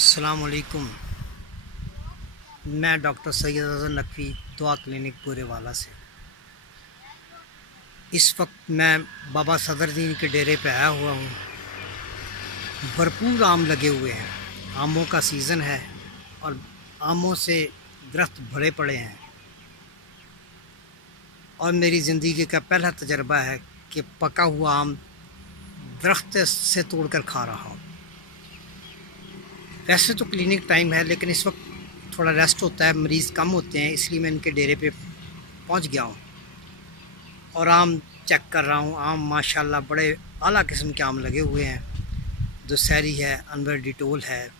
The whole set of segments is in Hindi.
अस्सलाम वालेकुम। मैं डॉक्टर सैयद अज़हर नकवी दुआ क्लिनिक पूरे वाला से इस वक्त मैं बाबा सदरुद्दीन के डेरे पे आया हुआ हूँ। भरपूर आम लगे हुए हैं, आमों का सीज़न है और आमों से दरख्त भरे पड़े हैं। और मेरी ज़िंदगी का पहला तजर्बा है कि पका हुआ आम दरख्त से तोड़कर खा रहा हूँ। वैसे तो क्लिनिक टाइम है, लेकिन इस वक्त थोड़ा रेस्ट होता है, मरीज़ कम होते हैं, इसलिए मैं इनके डेरे पे पहुंच गया हूं और आम चेक कर रहा हूं। आम माशाल्लाह बड़े आला किस्म के आम लगे हुए हैं। दुसहरी है, अनवर डिटोल है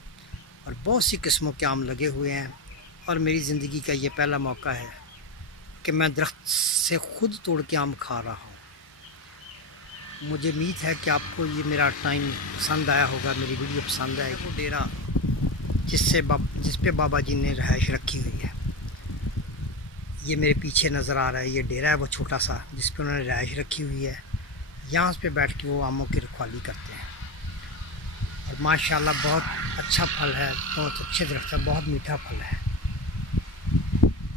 और बहुत सी किस्मों के आम लगे हुए हैं। और मेरी ज़िंदगी का ये पहला मौका है कि मैं दरख्त से ख़ुद तोड़ के आम खा रहा हूँ। मुझे उम्मीद है कि आपको ये मेरा टाइम पसंद आया होगा, मेरी वीडियो पसंद आएगी। वो डेरा जिस पे बाबा जी ने रहाइश रखी हुई है, ये मेरे पीछे नज़र आ रहा है, ये डेरा है वो छोटा सा जिस पे उन्होंने रहाइश रखी हुई है। यहाँ पे बैठ के वो आमों की रखवाली करते हैं और माशाल्लाह बहुत अच्छा फल है, बहुत अच्छे दरख्त है, बहुत मीठा फल है।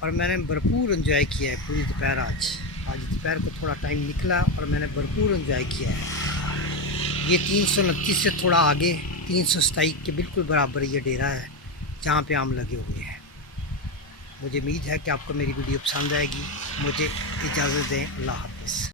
और मैंने भरपूर एंजॉय किया है पूरी दोपहर। आज दोपहर को थोड़ा टाइम निकला और मैंने भरपूर एंजॉय किया है। ये 329 से थोड़ा आगे 327 के बिल्कुल बराबर ये डेरा है जहाँ पे आम लगे हुए हैं। मुझे उम्मीद है कि आपको मेरी वीडियो पसंद आएगी। मुझे इजाज़त दें। अल्लाह हाफ़िज़।